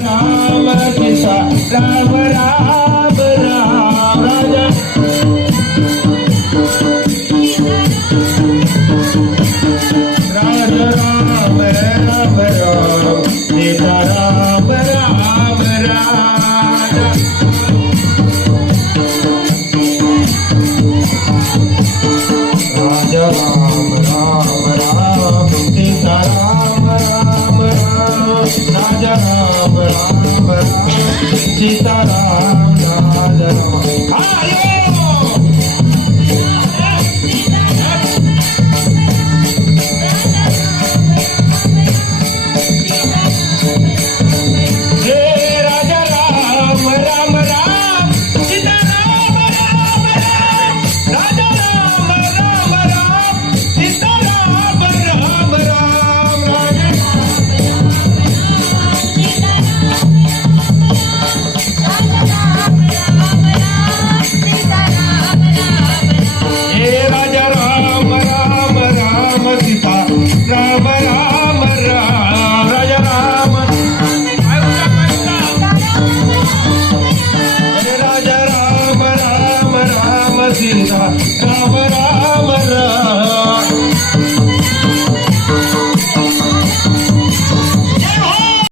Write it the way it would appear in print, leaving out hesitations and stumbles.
Ram Sita Ram Ram Ram Raja Raja Ram Ram Ram Sita Ram Ram Raja Raja Ram Ram Ram Sita Ram Ram Ram Raja Ram Ram Ram Sita Ram Raja Ram Ram Ram Ram Raja Ram Raja Ram Ram Ram Sita Ram Ram